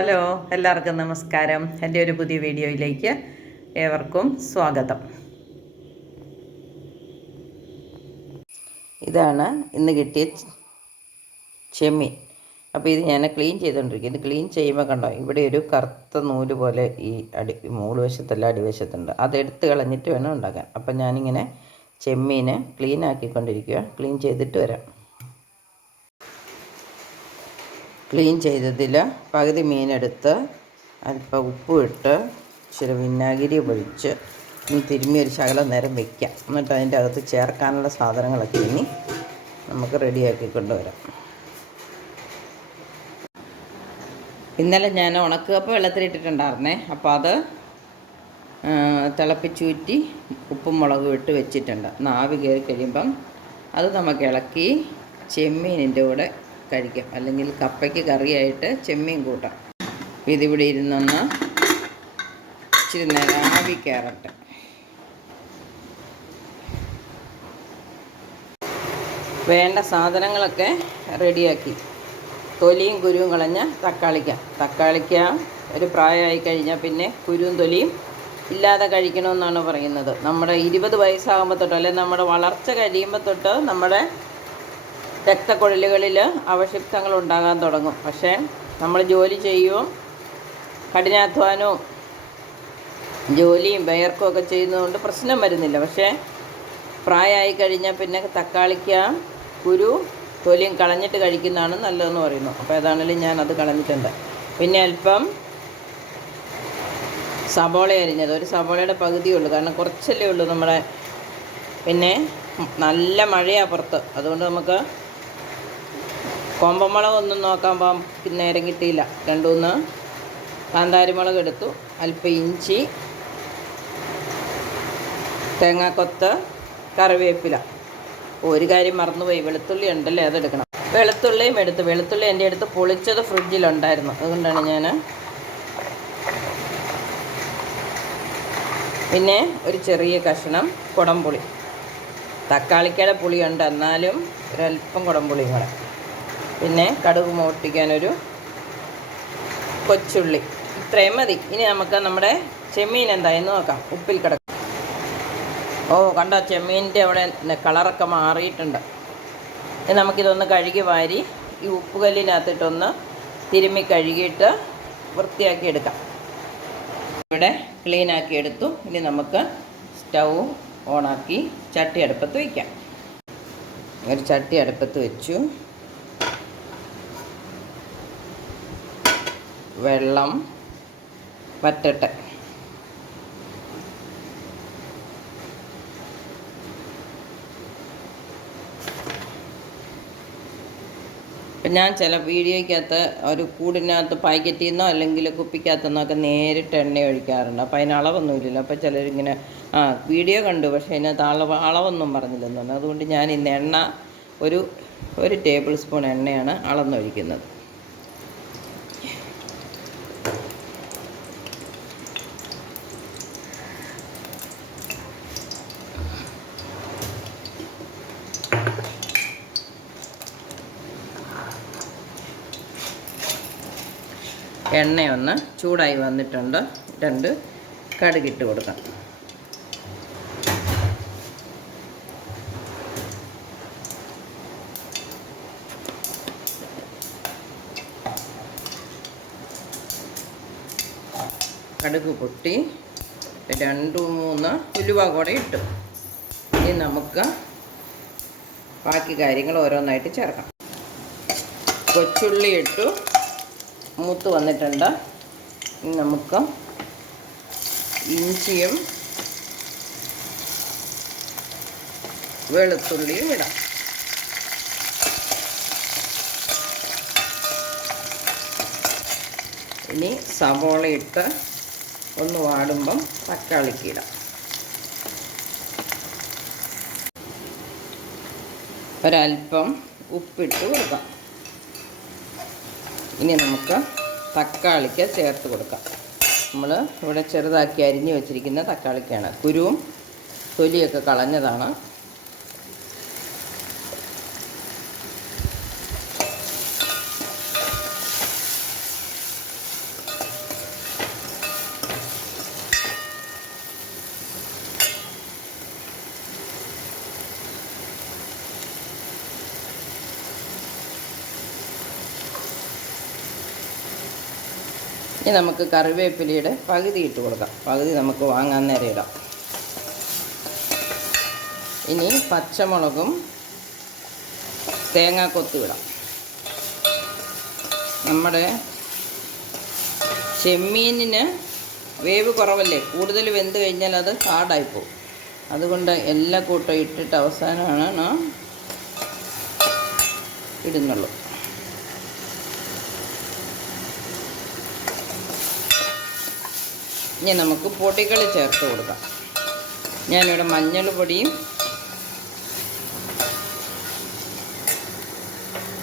Hello എല്ലാവർക്കും നമസ്കാരം. എന്റെ ഒരു പുതിയ വീഡിയോയിലേക്ക് ഏവർക്കും സ്വാഗതം. ഇതാണ് ഇന്ന് കിട്ടിയ ചെമ്മീൻ. അപ്പോൾ ഇത് ഞാൻ ക്ലീൻ ചെയ്തുകൊണ്ടിരിക്കും ഇത് ക്ലീൻ ചെയ്യുമ്പോൾ കണ്ടോ ഇവിടെ ഒരു കറുത്ത നൂൽ പോലെ ഈ അടി മൂൾ വശത്തല്ല അടിവശത്തുണ്ട്. അതെടുത്ത് കളഞ്ഞിട്ട് വേണം ഉണ്ടാക്കാൻ. അപ്പം ഞാനിങ്ങനെ ചെമ്മീനെ ക്ലീൻ ആക്കിക്കൊണ്ടിരിക്കുക ക്ലീൻ ചെയ്തിട്ട് വരാം. ക്ലീൻ ചെയ്തതിൽ പകുതി മീനെടുത്ത് അല്പം ഉപ്പ് ഇട്ട് ഇച്ചിരി വിനാഗിരി പൊഴിച്ച് ഇനി തിരുമ്മി ഒരു ശകലം നേരം വെക്കാം. എന്നിട്ട് അതിന്റെ അകത്ത് ചേർക്കാനുള്ള സാധനങ്ങളൊക്കെ ഇനി നമുക്ക് റെഡിയാക്കി കൊണ്ടുവരാം. ഇന്നലെ ഞാൻ ഉണക്കുകപ്പ് വെള്ളത്തിലിട്ടിട്ടുണ്ടായിരുന്നേ അപ്പോൾ അത് തിളപ്പിച്ചൂറ്റി ഉപ്പും മുളകും ഇട്ട് വെച്ചിട്ടുണ്ട്. നാവ് കയറി കഴിയുമ്പം അത് നമുക്ക് ഇളക്കി ചെമ്മീനിന്റെ കൂടെ കഴിക്കാം അല്ലെങ്കിൽ കപ്പയ്ക്ക് കറിയായിട്ട് ചെമ്മീൻ കൂട്ടാം. അപ്പോൾ ഇരുന്നൊന്ന് ഇച്ചിരി നേരം ആവി കയറട്ടെ വേണ്ട സാധനങ്ങളൊക്കെ റെഡിയാക്കി. തൊലിയും കുരുവും കളഞ്ഞ തക്കാളിക്ക. തക്കാളിക്ക ഒരു പ്രായമായി കഴിഞ്ഞാൽ പിന്നെ കുരുവും തൊലിയും ഇല്ലാതെ കഴിക്കണമെന്നാണ് പറയുന്നത്. നമ്മുടെ ഇരുപത് വയസ്സാകുമ്പോൾ തൊട്ട് അല്ലെങ്കിൽ നമ്മുടെ വളർച്ച കഴിയുമ്പോൾ തൊട്ട് നമ്മുടെ രക്തക്കുഴലുകളിൽ അവശിഷ്ടങ്ങൾ ഉണ്ടാകാൻ തുടങ്ങും. പക്ഷേ നമ്മൾ ജോലി ചെയ്യുകയും കഠിനാധ്വാനവും ജോലിയും വയർക്കും ഒക്കെ ചെയ്യുന്നതുകൊണ്ട് പ്രശ്നം വരുന്നില്ല. പക്ഷേ പ്രായമായി കഴിഞ്ഞാൽ പിന്നെ തക്കാളിക്ക കുരു തൊലിയും കളഞ്ഞിട്ട് കഴിക്കുന്നതാണ് നല്ലതെന്ന് പറയുന്നു. അപ്പോൾ ഏതാണെങ്കിലും ഞാൻ അത് കളഞ്ഞിട്ടുണ്ട്. പിന്നെ അല്പം സബോള അരിഞ്ഞത്. ഒരു സബോളയുടെ പകുതിയേ ഉള്ളൂ. കാരണം കുറച്ചല്ലേ ഉള്ളൂ നമ്മുടെ പിന്നെ നല്ല മഴയാണ് പുറത്ത്. അതുകൊണ്ട് നമുക്ക് കൊമ്പമുളകൊന്നും നോക്കാൻ പോകാൻ നേരം കിട്ടിയില്ല. രണ്ടു മൂന്ന് കാന്താരിമുളക് എടുത്തു. അല്പം ഇഞ്ചി തേങ്ങാക്കൊത്ത് കറിവേപ്പില. ഒരു കാര്യം മറന്നുപോയി. വെളുത്തുള്ളി ഉണ്ടല്ലേ അതെടുക്കണം. വെളുത്തുള്ളിയും എടുത്തു. വെളുത്തുള്ളി എന്റെ അടുത്ത് പൊളിച്ചത് ഫ്രിഡ്ജിലുണ്ടായിരുന്നു. അതുകൊണ്ടാണ് ഞാൻ പിന്നെ ഒരു ചെറിയ കഷ്ണം കുടംപുളി. തക്കാളിക്കയുടെ പുളിയുണ്ട്. എന്നാലും ഒരല്പം കുടംപുളിയും കൂടെ. പിന്നെ കടുക് മോട്ടിക്കാനൊരു കൊച്ചുള്ളി. ഇത്രയും മതി. ഇനി നമുക്ക് നമ്മുടെ ചെമ്മീൻ എന്തായെന്ന് നോക്കാം. ഉപ്പിൽ കിടക്കും ഓ കണ്ടോ? ചെമ്മീന്റെ അവിടെ കളറൊക്കെ മാറിയിട്ടുണ്ട്. നമുക്കിതൊന്ന് കഴുകി വാരി ഈ ഉപ്പുകല്ലിനകത്തിട്ടൊന്ന് തിരുമ്മി കഴുകിയിട്ട് വൃത്തിയാക്കി എടുക്കാം. ഇവിടെ ക്ലീനാക്കി എടുത്തു. ഇനി നമുക്ക് സ്റ്റൗ ഓണാക്കി ചട്ടി അടുപ്പത്ത് വയ്ക്കാം ഒരു ചട്ടി അടുപ്പത്ത് വെച്ചു. വെള്ളം വറ്റട്ടെ. ഇപ്പം ഞാൻ ചില വീഡിയോയ്ക്കകത്ത് ഒരു കൂടിനകത്ത് പാക്കറ്റിൽ നിന്നോ അല്ലെങ്കിൽ കുപ്പിക്കകത്തു നിന്നൊക്കെ നേരിട്ട് എണ്ണ ഒഴിക്കാറുണ്ട്. അപ്പോൾ അതിന് അളവൊന്നുമില്ലല്ലോ. അപ്പോൾ ചിലരിങ്ങനെ ആ വീഡിയോ കണ്ടു. പക്ഷേ അതിനകത്ത് അളവ് അളവൊന്നും പറഞ്ഞില്ലെന്ന് പറഞ്ഞു. അതുകൊണ്ട് ഞാൻ ഇന്ന് എണ്ണ ഒരു ഒരു ടേബിൾ സ്പൂൺ എണ്ണയാണ് അളന്നൊഴിക്കുന്നത്. എണ്ണയൊന്ന് ചൂടായി വന്നിട്ടുണ്ട്. രണ്ട് കടുകിട്ട് കൊടുക്കാം. കടുക് പൊട്ടി. രണ്ട് മൂന്ന് ഉലുവ കൂടെ ഇട്ടു. ഇനി നമുക്ക് ബാക്കി കാര്യങ്ങൾ ഓരോന്നായിട്ട് ചേർക്കാം. കൊച്ചുള്ളി ഇട്ടു. മൂത്ത് വന്നിട്ടുണ്ട്. നമുക്ക് ഇഞ്ചിയും വെളുത്തുള്ളിയും ഇടാം. ഇനി സവോള ഇട്ട് ഒന്ന് വാടുമ്പം തക്കാളിക്ക് ഇടാം. ഒരൽപ്പം ഉപ്പിട്ട് കൊടുക്കാം. ഇനി നമുക്ക് തക്കാളിക്ക് ചേർത്ത് കൊടുക്കാം. നമ്മൾ ഇവിടെ ചെറുതാക്കി അരിഞ്ഞ് വെച്ചിരിക്കുന്ന തക്കാളിക്കാണ്. കുരുവും തൊലിയൊക്കെ കളഞ്ഞതാണ്. ഇനി നമുക്ക് കറിവേപ്പിലയുടെ പകുതി ഇട്ട് കൊടുക്കാം. പകുതി നമുക്ക് വാങ്ങാൻ നേരം ഇടാം. ഇനി പച്ചമുളകും തേങ്ങാക്കൊത്തും ഇടാം. നമ്മുടെ ചെമ്മീനിന് വേവ് കുറവല്ലേ? കൂടുതൽ വെന്ത് കഴിഞ്ഞാൽ അത് ഹാർഡായിപ്പോവും അതുകൊണ്ട് എല്ലാ കൂട്ടം ഇട്ടിട്ട് അവസാനമാണ് നാം ഇടുന്നുള്ളൂ. ഇനി നമുക്ക് പൊടികൾ ചേർത്ത് കൊടുക്കാം. ഞാനിവിടെ മഞ്ഞൾ പൊടിയും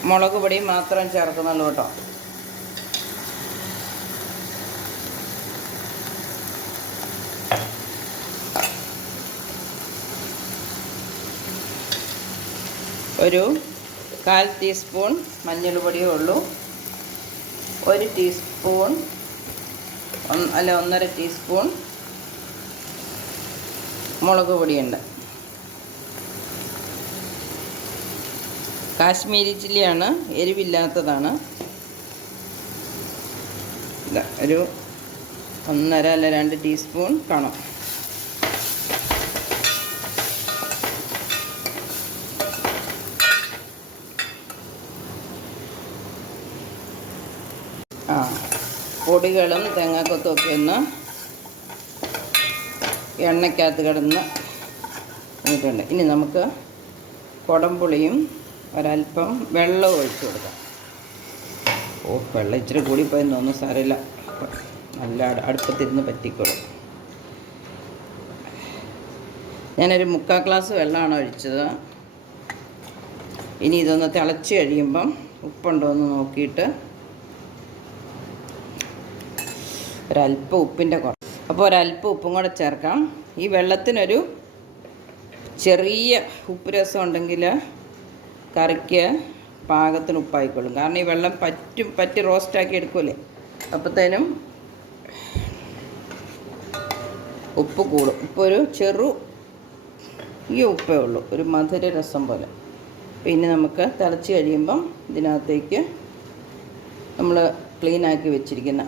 മുളക് പൊടിയും മാത്രം ചേർക്കുന്നുള്ളൂ കേട്ടോ. ഒരു കാൽ ടീസ്പൂൺ മഞ്ഞൾ പൊടിയേ ഉള്ളൂ. ഒരു ടീസ്പൂൺ അല്ല ഒന്നര ടീസ്പൂൺ മുളക് പൊടിയുണ്ട്. കാശ്മീരി ചില്ലിയാണ് എരിവില്ലാത്തതാണ്. ഒരു ഒന്നര അല്ല രണ്ട് ടീസ്പൂൺ കാണും. പൊടികളും തേങ്ങാക്കൊത്തും ഒക്കെ ഒന്ന് എണ്ണയ്ക്കകത്ത് കിടന്ന് ഇട്ടിട്ടുണ്ട്. ഇനി നമുക്ക് കുടംപുളിയും ഒരല്പം വെള്ളവും ഒഴിച്ച് കൊടുക്കാം. ഓ വെള്ളം ഇച്ചിരി കൂടിപ്പോയി തോന്നുന്നു സാരമില്ല. നല്ല അട- അടുപ്പത്തിരുന്ന് പറ്റിക്കോളും. ഞാനൊരു മുക്കാൽ ഗ്ലാസ് വെള്ളമാണ് ഒഴിച്ചത്. ഇനി ഇതൊന്ന് തിളച്ച് കഴിയുമ്പം ഉപ്പുണ്ടോ എന്ന് നോക്കിയിട്ട് ഒരല്പം ഉപ്പിന്റെ കുറവ് അപ്പോൾ ഒരല്പം ഉപ്പും കൂടെ ചേർക്കാം. ഈ വെള്ളത്തിനൊരു ചെറിയ ഉപ്പ് രസം ഉണ്ടെങ്കിൽ കറിക്ക് പാകത്തിന് ഉപ്പായിക്കോളും. കാരണം ഈ വെള്ളം പറ്റും പറ്റി റോസ്റ്റാക്കി എടുക്കൂലേ? അപ്പോഴത്തേനും ഉപ്പ് കൂടും. ഇപ്പോൾ ഒരു ചെറു ഈ ഉപ്പേ ഉള്ളൂ. ഒരു മധുര രസം പോലെ. പിന്നെ നമുക്ക് തിളച്ച് കഴിയുമ്പം ഇതിനകത്തേക്ക് നമ്മൾ ക്ലീനാക്കി വെച്ചിരിക്കുന്ന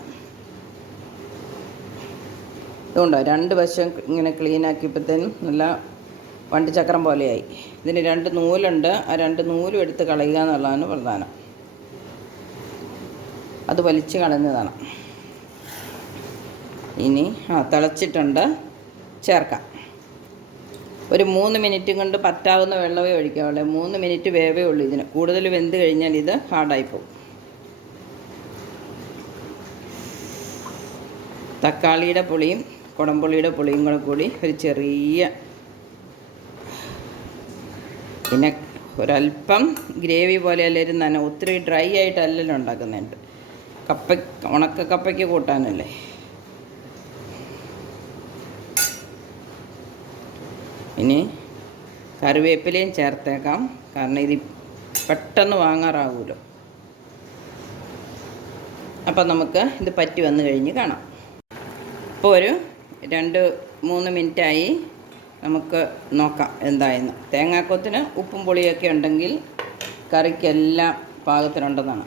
ഇതുകൊണ്ടോ രണ്ട് വശം ഇങ്ങനെ ക്ലീൻ ആക്കിയപ്പോഴത്തേനും നല്ല വണ്ടിച്ചക്രം പോലെയായി. ഇതിന് രണ്ട് നൂലുണ്ട്. ആ രണ്ട് നൂലും എടുത്ത് കളയുക എന്നുള്ളതാണ് പ്രധാനം. അത് വലിച്ച് കളഞ്ഞതാണ്. ഇനി ആ തിളച്ചിട്ടുണ്ട്. ചേർക്കാം. ഒരു മൂന്ന് മിനിറ്റ് കൊണ്ട് പറ്റാവുന്ന വെള്ളമേ ഒഴിക്കാവുള്ളൂ. മൂന്ന് മിനിറ്റ് വേവേ ഉള്ളൂ ഇതിന്. കൂടുതൽ വെന്ത് കഴിഞ്ഞാൽ ഇത് ഹാർഡായി പോകും തക്കാളിയുടെ പുളിയും കുടംപുളിയുടെ പുളിയും കൂടെ കൂടി ഒരു ചെറിയ പിന്നെ ഒരല്പം ഗ്രേവി പോലെ അല്ലായിരുന്നു തന്നെ ഒത്തിരി ഡ്രൈ ആയിട്ടല്ലല്ലോ ഉണ്ടാക്കുന്നുണ്ട്. കപ്പ ഉണക്ക കപ്പയ്ക്ക് കൂട്ടാനല്ലേ? ഇനി കറിവേപ്പിലയും ചേർത്തേക്കാം. കാരണം ഇത് പെട്ടെന്ന് വാങ്ങാറാവൂലോ. അപ്പം നമുക്ക് ഇത് പറ്റി വന്നു കഴിഞ്ഞ് കാണാം. ഇപ്പോൾ ഒരു രണ്ട് മൂന്ന് മിനിറ്റായി നമുക്ക് നോക്കാം എന്തായെന്ന്. തേങ്ങാക്കൊത്തിന് ഉപ്പും പുളിയൊക്കെ ഉണ്ടെങ്കിൽ കറിക്കെല്ലാം പാകത്തിനുണ്ടെന്നാണ്.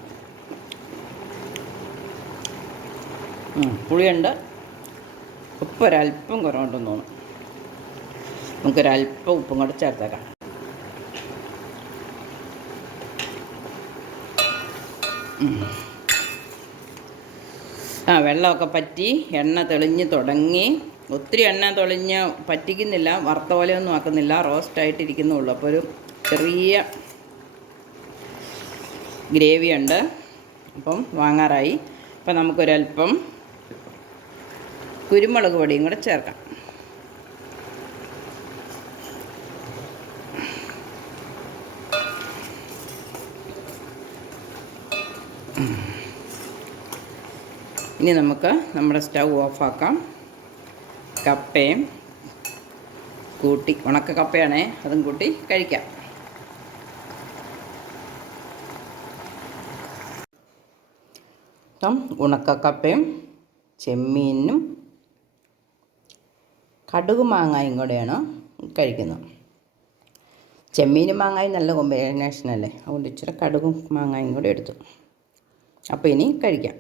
പുളിയുണ്ട്. ഉപ്പ് ഒരല്പം കുറവുണ്ടെന്ന് തോന്നുന്നു. നമുക്കൊരല്പം ഉപ്പും കൂടെ ചേർത്തേക്കാം. ഉം. ആ വെള്ളമൊക്കെ പറ്റി എണ്ണ തെളിഞ്ഞ് തുടങ്ങി. ഒത്തിരി എണ്ണ തെളിഞ്ഞ് പറ്റിക്കുന്നില്ല വറുത്ത പോലെയൊന്നും ആക്കുന്നില്ല റോസ്റ്റായിട്ടിരിക്കുന്നുള്ളൂ. അപ്പോൾ ഒരു ചെറിയ ഗ്രേവി ഉണ്ട്. അപ്പം വാങ്ങാറായി. അപ്പം നമുക്കൊരല്പം കുരുമുളക് പൊടിയും കൂടെ ചേർക്കാം. ഇനി നമുക്ക് നമ്മുടെ സ്റ്റൗ ഓഫാക്കാം. കപ്പയും കൂട്ടി ഉണക്ക കപ്പയാണേ അതും കൂട്ടി കഴിക്കാം. ഇപ്പം ഉണക്ക കപ്പയും ചെമ്മീനും കടുക് മാങ്ങായും കൂടെയാണ് കഴിക്കുന്നത്. ചെമ്മീനും മാങ്ങായും നല്ല കോമ്പിനേഷൻ അല്ലേ? അതുകൊണ്ട് ഇച്ചിരി കടുകും മാങ്ങായും കൂടെ എടുത്തു. അപ്പോൾ ഇനി കഴിക്കാം.